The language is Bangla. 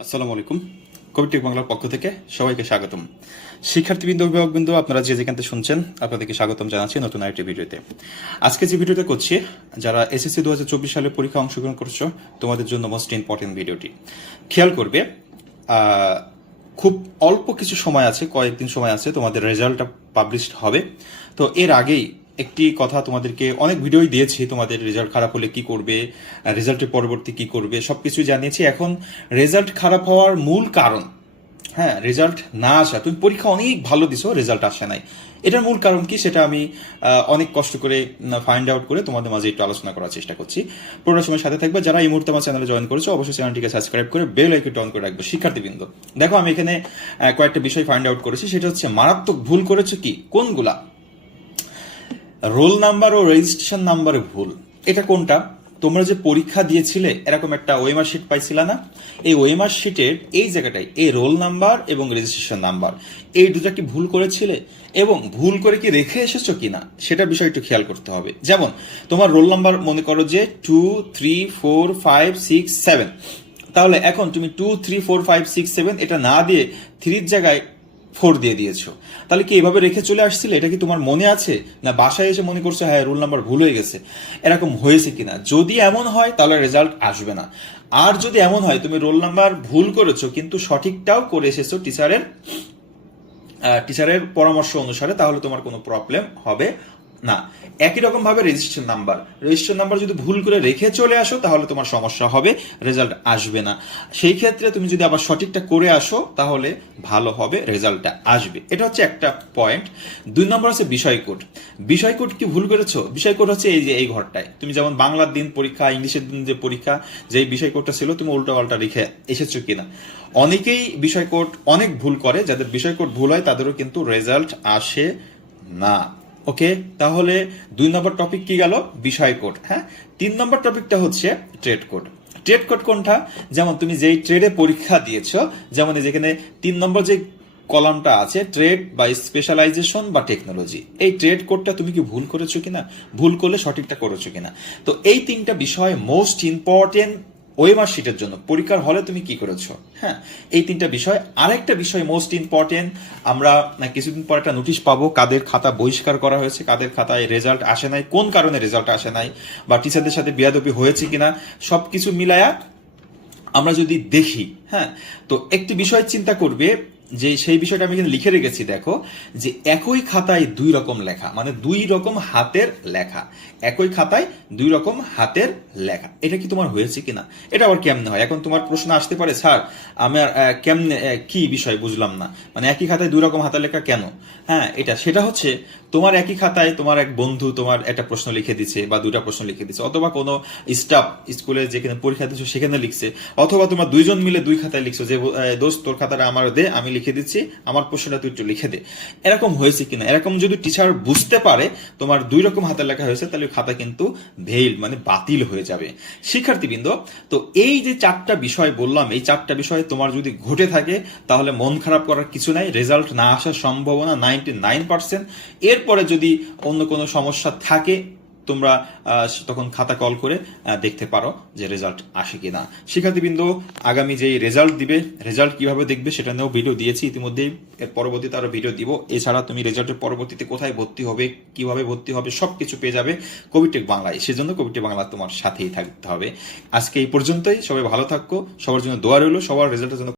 আসসালামু আলাইকুম। কবিটেক বাংলার পক্ষ থেকে সবাইকে স্বাগতম। শিক্ষার্থীবৃন্দ, অভিভাবকবৃন্দ, আপনারা যে যেখান শুনছেন, আপনাদেরকে স্বাগতম জানাচ্ছি নতুন আরেকটি ভিডিওতে। আজকে যে ভিডিওটা করছি, যারা এসএসসি দু হাজার চব্বিশ সালে পরীক্ষা অংশগ্রহণ করছ, তোমাদের জন্য মোস্ট ইম্পর্টেন্ট ভিডিওটি। খেয়াল করবে খুব অল্প কিছু সময় আছে, কয়েকদিন সময় আছে, তোমাদের রেজাল্টটা পাবলিশড হবে। তো এর আগেই একটি কথা তোমাদেরকে অনেক ভিডিওই দিয়েছি, তোমাদের রেজাল্ট খারাপ হলে কি করবে রেজাল্টের পরবর্তী কি করবে, সবকিছু জানিয়েছি। এখন রেজাল্ট খারাপ হওয়ার মূল কারণ হ্যাঁ রেজাল্ট না আসা, তুমি পরীক্ষা অনেক ভালো দিছো রেজাল্ট আসে নাই। এটার মূল কারণ কি সেটা আমি অনেক কষ্ট করে ফাইন্ড আউট করে তোমাদের মাঝে একটু আলোচনা করার চেষ্টা করছি। পুরো সময় সাথে থাকবে। যারা এই মুহূর্তে আমার চ্যানেলে জয়েন করেছ, অবশ্যই চ্যানেলটিকে সাবস্ক্রাইব করে বেল আইকনটি অন করে রাখবে, শিক্ষার্থীবৃন্দ। দেখো, আমি এখানে কয়েকটা বিষয় ফাইন্ড আউট করেছি। সেটা হচ্ছে, মারাত্মক ভুল করেছ কি? কোনগুলা? রোল নাম্বার ও রেজিস্ট্রেশন নাম্বারে ভুল। এটা কোনটা? তোমরা যে পরীক্ষা দিয়েছিলে, এরকম একটা ওয়েমার শিট পাইছিল না? এই ওয়েমার শিটের এই জায়গাটায়, এই রোল নাম্বার এবং রেজিস্ট্রেশন নাম্বার, এই দুটা কি ভুল করেছিলে? এবং ভুল করে কি রেখে এসেছ কিনা? সেটা বিষয় একটু খেয়াল করতে হবে। যেমন, তোমার রোল নাম্বার মনে করো যে two three four five six seven তাহলে এখন তুমি two three four five six seven এটা না দিয়ে থ্রির জায়গায় ফোর দিয়ে দিয়েছ। তাহলে কি এভাবে রেখে চলে আসছিলে? এটা কি তোমার মনে আছে? না বাসায় এসে মনে করছ হ্যাঁ রোল নাম্বার ভুল হয়ে গেছে? এরকম হয়েছে কিনা? যদি এমন হয়, তাহলে রেজাল্ট আসবে না। আর যদি এমন হয়, তুমি রোল নাম্বার ভুল করেছ, কিন্তু সঠিকটাও করে এসেছ টিচারের টিচারের পরামর্শ অনুসারে, তাহলে তোমার কোনো প্রবলেম হবে না, একই রকম ভাবে রেজিস্ট্রেশন নাম্বার রেজিস্ট্রেশন নাম্বার যদি ভুল করে রেখে চলে আসো, তাহলে তোমার সমস্যা হবে রেজাল্ট আসবে না। সেই ক্ষেত্রে তুমি যদি আবার সঠিকটা করে আসো, তাহলে ভালো হবে রেজাল্টটা আসবে। এটা হচ্ছে একটা পয়েন্ট দুই নম্বর হচ্ছে বিষয় কোড বিষয় কোড কি ভুল করেছ? বিষয় কোড হচ্ছে এই যে, এই ঘরটায়। তুমি যেমন বাংলার দিন পরীক্ষা, ইংলিশের দিন যে পরীক্ষা যে বিষয় কোডটা ছিল, তুমি উল্টা পাল্টা লিখে এসেছ কিনা। অনেকেই বিষয় কোড অনেক ভুল করে, যাদের বিষয় কোড ভুল হয়, তাদেরও কিন্তু রেজাল্ট আসে না। ওকে, তাহলে দুই নম্বর টপিক কি গেল? বিষয় কোড হ্যাঁ? তিন নম্বর টপিকটা হচ্ছে ট্রেড কোড ট্রেড কোড কোনটা? যেমন তুমি যেই ট্রেডে পরীক্ষা দিয়েছ, যেমন যেখানে তিন নম্বর যে কলামটা আছে ট্রেড বা স্পেশালাইজেশন বা টেকনোলজি এই ট্রেড কোডটা তুমি কি ভুল করেছ কিনা? ভুল করলে সঠিকটা করেছ কিনা? তো এই তিনটা বিষয় মোস্ট ইম্পর্টেন্ট ওয়েমার শিটের জন্য। পরীক্ষার হলে তুমি কি করেছ? হ্যাঁ এই তিনটা বিষয়। আরেকটা বিষয় মোস্ট ইম্পর্টেন্ট আমরা কিছুদিন পর একটা নোটিশ পাবো, কাদের খাতা বহিষ্কার করা হয়েছে, কাদের খাতায় রেজাল্ট আসে নাই, কোন কারণে রেজাল্ট আসে নাই, বা টিচারদের সাথে বিয়াদপি হয়েছে কিনা সব কিছু মিলায়া আমরা যদি দেখি হ্যাঁ তো একটি বিষয় চিন্তা করবে যে সেই বিষয়টা আমি কিন্তু লিখে রেখেছি, দেখো, যে একই খাতায় দুই রকম লেখা মানে দুই রকম হাতের লেখা। একই খাতায় দুই রকম হাতের লেখা। এটা কি তোমার হয়েছে কিনা? এটা আবার কেমনে হয়? এখন তোমার প্রশ্ন আসতে পারে, স্যার আমার কেমনে কি বিষয় বুঝলাম না? মানে একই খাতায় দুই রকম হাতের লেখা কেন? হ্যাঁ এটা, সেটা হচ্ছে তোমার একই খাতায় তোমার এক বন্ধু তোমার একটা প্রশ্ন লিখে দিচ্ছে বা দুটা প্রশ্ন লিখে দিচ্ছে অথবা কোনো স্টাফ স্কুলে যেখানে পরীক্ষা দিচ্ছ সেখানে লিখছে, অথবা তোমার দুইজন মিলে দুই খাতায় লিখছো যে দোস্ত, তোর খাতাটা আমার দে, আমি লিখে দিচ্ছি, আমার প্রশ্নটা তুই একটু লিখে দে। এরকম হয়েছে কিনা? এরকম যদি টিচার বুঝতে পারে, তোমার দুই রকম হাতের লেখা হয়েছে, তাহলে খাতা কিন্তু ভেইল মানে বাতিল হয়ে যাবে। শিক্ষার্থীবৃন্দ, তো এই যে চারটা বিষয় বললাম, এই চারটা বিষয় তোমার যদি ঘটে থাকে, তাহলে মন খারাপ করার কিছু নাই রেজাল্ট না আসার সম্ভাবনা নাইনটি নাইন পার্সেন্ট এরপরে যদি অন্য কোনো সমস্যা থাকে, তোমরা তখন খাতা কল করে দেখতে পারো যে রেজাল্ট আসে কিনা। শিক্ষার্থীবৃন্দ, আগামী যে রেজাল্ট দিবে রেজাল্ট কীভাবে দেখবে সেটা নিয়েও ভিডিও দিয়েছি ইতিমধ্যেই। এর পরবর্তীতে আরও ভিডিও দিব। এছাড়া তুমি রেজাল্টের পরবর্তীতে কোথায় ভর্তি হবে, কীভাবে ভর্তি হবে, সবকিছু পেয়ে যাবে কবিটেক বাংলায় সেজন্য কবিটেক বাংলা তোমার সাথেই থাকতে হবে। আজকে এই পর্যন্তই। সবাই ভালো থাকো। সবার জন্য দোয়া রইল। সবার রেজাল্টের জন্য